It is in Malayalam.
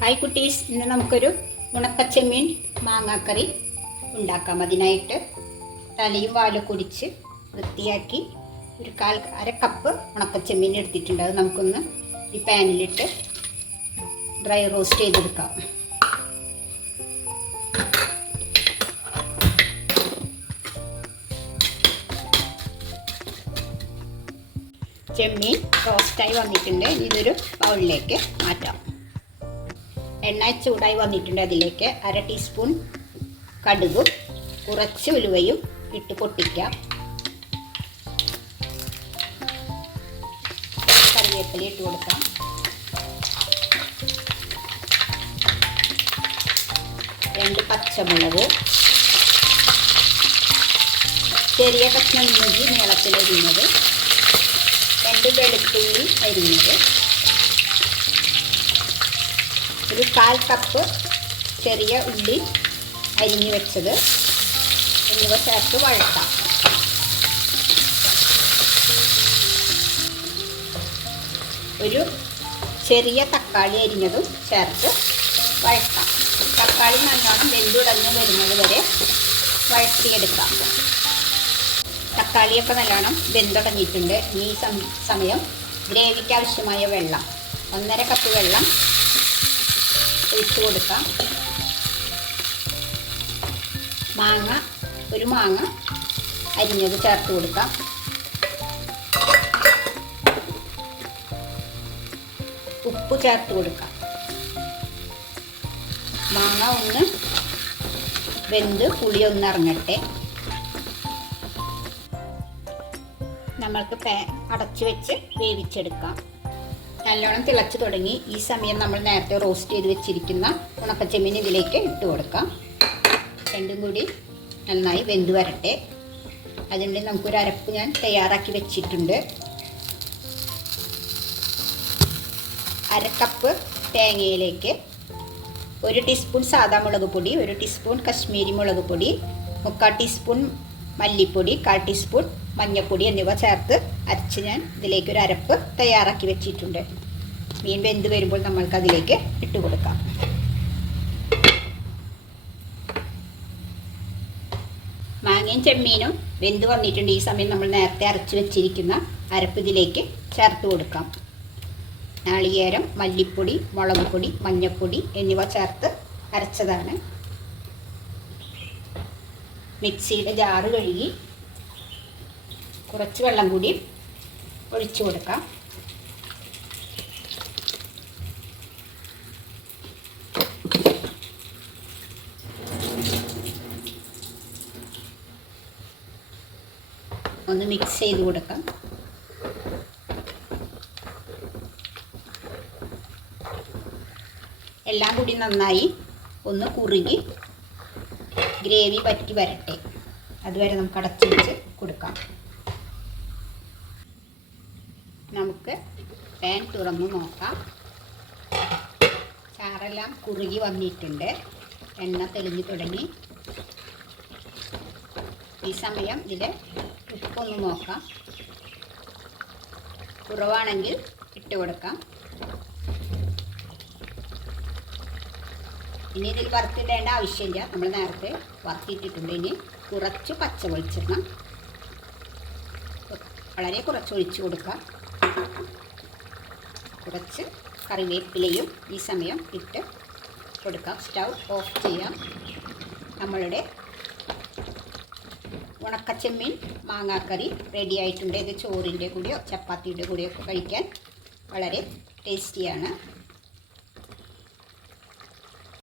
ഹായ് കുട്ടീസ്. ഇന്ന് നമുക്കൊരു ഉണക്കച്ചെമ്മീൻ മാങ്ങാക്കറി ഉണ്ടാക്കാം. അതിനായിട്ട് തലയും വാലും കുടിച്ച് വൃത്തിയാക്കി ഒരു കാൽ അര കപ്പ് ഉണക്കച്ചെമ്മീൻ എടുത്തിട്ടുണ്ട്. അത് നമുക്കൊന്ന് ഈ പാനിലിട്ട് ഡ്രൈ റോസ്റ്റ് ചെയ്തെടുക്കാം. ചെമ്മീൻ റോസ്റ്റായി വന്നിട്ടുണ്ട്. ഇതൊരു ബൗളിലേക്ക് മാറ്റാം. എണ്ണ ചൂടായി വന്നിട്ടുണ്ട് അതിലേക്ക് അര ടീസ്പൂൺ കടുകും കുറച്ച് ഉലുവയും ഇട്ട് പൊട്ടിക്കാം. കറിവേപ്പില ഇട്ട് കൊടുക്കാം. രണ്ട് പച്ചമുളക്. ചെറിയ കഷ്ണം ഇഞ്ചി നീളത്തിൽ അരിഞ്ഞത് രണ്ട് വെളുത്തുള്ളി അരിഞ്ഞത്. ഒരു കാൽ കപ്പ് ചെറിയ ഉള്ളി അരിഞ്ഞു വെച്ചത്. എന്നിവ ചേർത്ത് വഴട്ടാം ഒരു ചെറിയ തക്കാളി അരിഞ്ഞതും ചേർത്ത് വഴട്ടാം തക്കാളി നല്ലോണം വെന്തുടഞ്ഞ് വരുന്നത് വരെ വഴക്കിയെടുക്കാം തക്കാളിയൊക്കെ നല്ലോണം വെന്തുടഞ്ഞിട്ടുണ്ട് ഈ സമയം ഗ്രേവിക്ക് ആവശ്യമായ വെള്ളം. ഒന്നര കപ്പ് വെള്ളം ഒഴിച്ചു കൊടുക്കാം. മാങ്ങ ഒരു മാങ്ങ അരിഞ്ഞത് ചേർത്ത് കൊടുക്കാം. ഉപ്പ് ചേർത്ത് കൊടുക്കാം. മാങ്ങ ഒന്ന് വെന്ത് പുളി ഒന്ന് ഇറങ്ങട്ടെ. നമ്മൾക്ക് പേ അടച്ചു വെച്ച് വേവിച്ചെടുക്കാം. നല്ലോണം തിളച്ചു തുടങ്ങി ഈ സമയം നമ്മൾ നേരത്തെ റോസ്റ്റ് ചെയ്ത് വെച്ചിരിക്കുന്ന ഉണക്കച്ചെമ്മീൻ ഇതിലേക്ക് ഇട്ട് കൊടുക്കാം. രണ്ടും കൂടി നന്നായി വെന്ത് വരട്ടെ. അതിന്റെ നമുക്കൊരു അരപ്പ് ഞാൻ തയ്യാറാക്കി വെച്ചിട്ടുണ്ട്. അരക്കപ്പ് തേങ്ങയിലേക്ക് ഒരു ടീസ്പൂൺ സാദാ മുളക് പൊടി ഒരു ടീസ്പൂൺ കശ്മീരി മുളക് പൊടി മുക്കാൽ ടീസ്പൂൺ മല്ലിപ്പൊടി കാൽ ടീസ്പൂൺ മഞ്ഞൾപ്പൊടി എന്നിവ ചേർത്ത് അരച്ച് ഞാൻ ഇതിലേക്കൊരു അരപ്പ് തയ്യാറാക്കി വെച്ചിട്ടുണ്ട്. മീൻ വെന്ത് വരുമ്പോൾ നമ്മൾക്ക് അതിലേക്ക് ഇട്ട് കൊടുക്കാം. മാങ്ങയും ചെമ്മീനും വെന്ത് വന്നിട്ടുണ്ട്. ഈ സമയം നമ്മൾ നേരത്തെ അരച്ച് വെച്ചിരിക്കുന്ന അരപ്പ് ഇതിലേക്ക് ചേർത്ത് കൊടുക്കാം. നാളികേരം മല്ലിപ്പൊടി മുളക് പൊടി മഞ്ഞൾപ്പൊടി എന്നിവ ചേർത്ത് അരച്ചതാണ്. മിക്സിയുടെ ജാറ് കഴുകി കുറച്ച് വെള്ളം കൂടി ഒഴിച്ചു കൊടുക്കാം. ഒന്ന് മിക്സ് ചെയ്ത് കൊടുക്കാം. എല്ലാം കൂടി നന്നായി ഒന്ന് കുറുകി ഗ്രേവി പറ്റി വരട്ടെ. അതുവരെ നമുക്ക് അടച്ചു വെച്ച് കൊടുക്കാം. നമുക്ക് പാൻ തുറന്ന് നോക്കാം. ചാറെല്ലാം കുറുകി വന്നിട്ടുണ്ട്. എണ്ണ തെളിഞ്ഞു തുടങ്ങി. ഈ സമയം ഇതിൽ ഉപ്പൊന്ന് നോക്കാം. കുറവാണെങ്കിൽ ഇട്ട് കൊടുക്കാം. ഇനി ഇതിൽ വറുത്തിടേണ്ട ആവശ്യമില്ല. നമ്മൾ നേരത്തെ വറുത്തിട്ടിട്ടുണ്ട്. ഇനി കുറച്ച് പച്ച വെളിച്ചെണ്ണ വളരെ കുറച്ച് ഒഴിച്ചു കൊടുക്കാം. കുറച്ച് കറിവേപ്പിലയും ഈ സമയം ഇട്ട് കൊടുക്കാം. സ്റ്റൗ ഓഫ് ചെയ്യാം. നമ്മളുടെ ഉണക്കച്ചെമ്മീൻ മാങ്ങാക്കറി റെഡി ആയിട്ടുണ്ട്. ഇത് ചോറിന്റെ കൂടെയോ ചപ്പാത്തിയുടെ കൂടെയോ കഴിക്കാൻ വളരെ ടേസ്റ്റിയാണ്